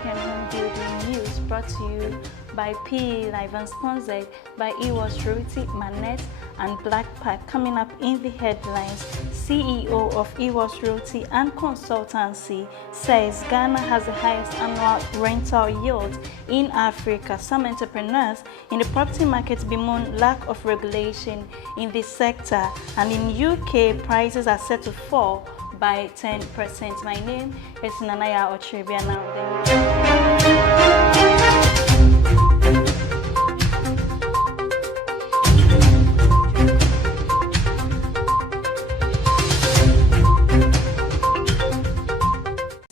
African home building news brought to you by PE Live and sponsored by Ewas Realty, Manette and Blackpack. Coming up in the headlines, CEO of Ewas Realty and Consultancy says Ghana has the highest annual rental yield in Africa. Some entrepreneurs in the property market bemoan lack of regulation in this sector, and in UK prices are set to fall by 10%. My name is Nanaya Otribia.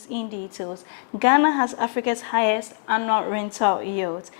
In details, Ghana has Africa's highest annual rental yield.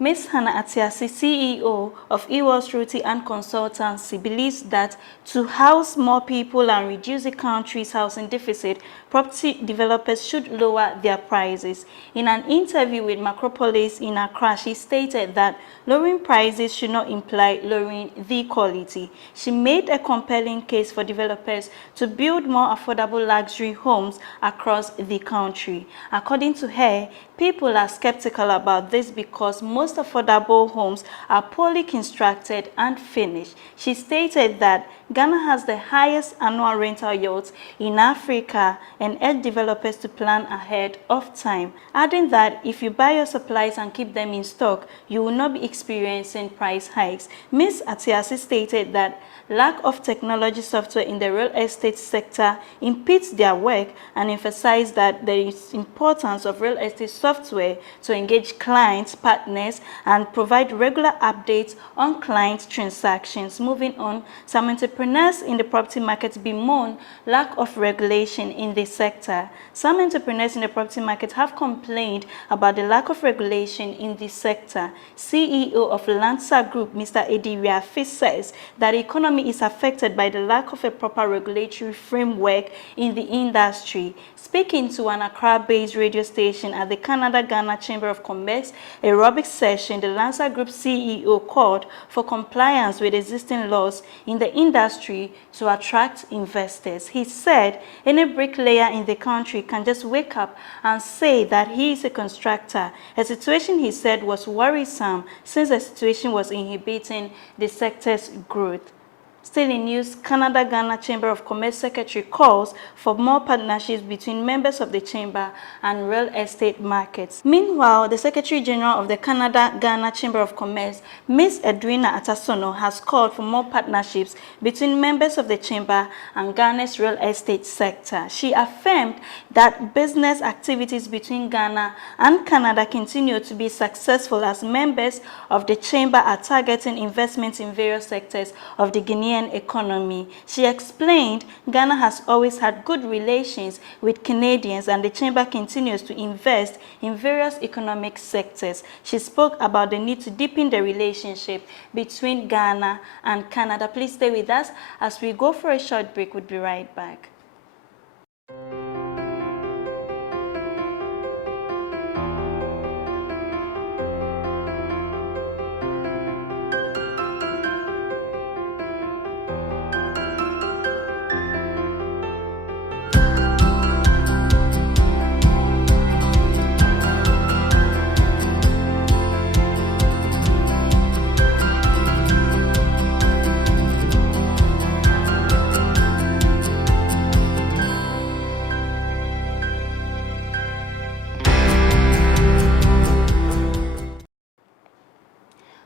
Ms. Hannah Atiasi, CEO of Ewas Realty and Consultancy, believes that to house more people and reduce the country's housing deficit, property developers should lower their prices. In an interview with Macropolis in Accra, she stated that lowering prices should not imply lowering the quality. She made a compelling case for developers to build more affordable luxury homes across the country. According to her, people are skeptical about this because most affordable homes are poorly constructed and finished. She stated that Ghana has the highest annual rental yields in Africa and urged developers to plan ahead of time, adding that if you buy your supplies and keep them in stock, you will not be experiencing price hikes. Ms. Atiasi stated that lack of technology software in the real estate sector impedes their work and emphasized that there is importance of real estate software to engage clients, partners, and provide regular updates on client transactions. Moving on, some entrepreneurs in the property market bemoan lack of regulation in this sector. Some entrepreneurs in the property market have complained about the lack of regulation in this sector. CEO of Lanza Group, Mr. Eddie Riafi, says that the economy is affected by the lack of a proper regulatory framework in the industry. Speaking to an Accra-based radio station at the Canada-Ghana Chamber of Commerce aerobics session, the Lanza Group CEO called for compliance with existing laws in the industry to attract investors. He said any bricklayer in the country can just wake up and say that he is a constructor, a situation he said was worrisome since the situation was inhibiting the sector's growth. Still in news, Canada-Ghana Chamber of Commerce Secretary calls for more partnerships between members of the chamber and real estate markets. Meanwhile, the Secretary General of the Canada-Ghana Chamber of Commerce, Ms. Edwina Atasono, has called for more partnerships between members of the chamber and Ghana's real estate sector. She affirmed that business activities between Ghana and Canada continue to be successful as members of the chamber are targeting investments in various sectors of the Guinean economy. She explained Ghana has always had good relations with Canadians and the chamber continues to invest in various economic sectors. She spoke about the need to deepen the relationship between Ghana and Canada. Please stay with us as we go for a short break. We'll be right back.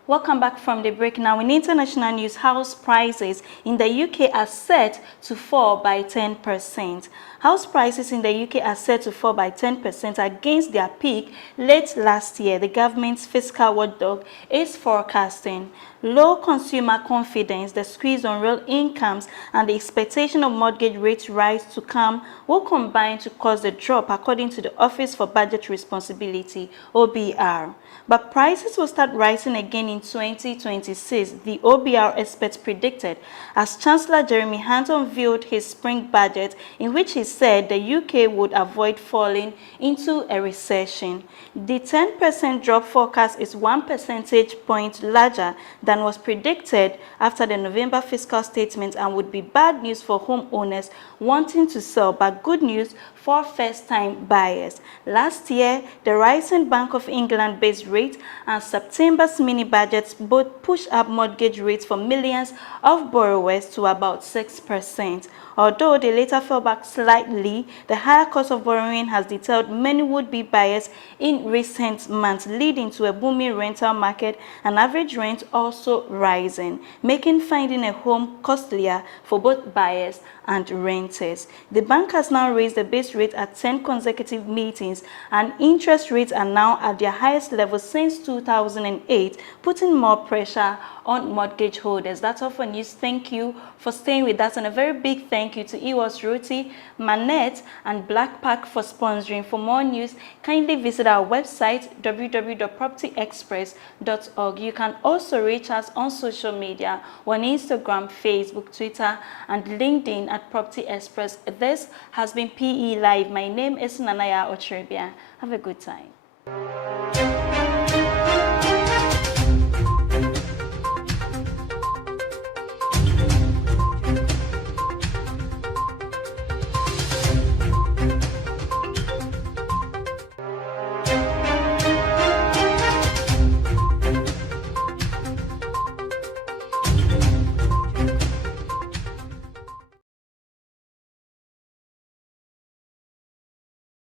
Welcome back from the break. Now, in international news, house prices in the UK are set to fall by 10%. House prices in the UK are set to fall by 10% against their peak late last year. The government's fiscal watchdog is forecasting low consumer confidence, the squeeze on real incomes, and the expectation of mortgage rates rise to come will combine to cause the drop, according to the Office for Budget Responsibility, OBR. But prices will start rising again in 2026, the OBR experts predicted, as Chancellor Jeremy Hunt unveiled his spring budget, in which he said the UK would avoid falling into a recession. The 10% drop forecast is 1 percentage point larger than was predicted after the November fiscal statement and would be bad news for homeowners wanting to sell, but good news for first-time buyers. Last year, the rising Bank of England base rate and September's mini budgets both pushed up mortgage rates for millions of borrowers to about 6%. Although they later fell back slightly, the higher cost of borrowing has deterred many would-be buyers in recent months, leading to a booming rental market and average rent also rising, making finding a home costlier for both buyers and renters. The bank has now raised the base rate at 10 consecutive meetings, and interest rates are now at their highest level since 2008, putting more pressure on mortgage holders. That's all for news. Thank you for staying with us, and a very big thank you to Ewas Roti, Manette, and Blackpack for sponsoring. For more news, kindly visit our website www.propertyexpress.org. You can also reach us on social media on Instagram, Facebook, Twitter, and LinkedIn at Property Express. This has been PE Live. My name is Nanaya Ochrebia. Have a good time.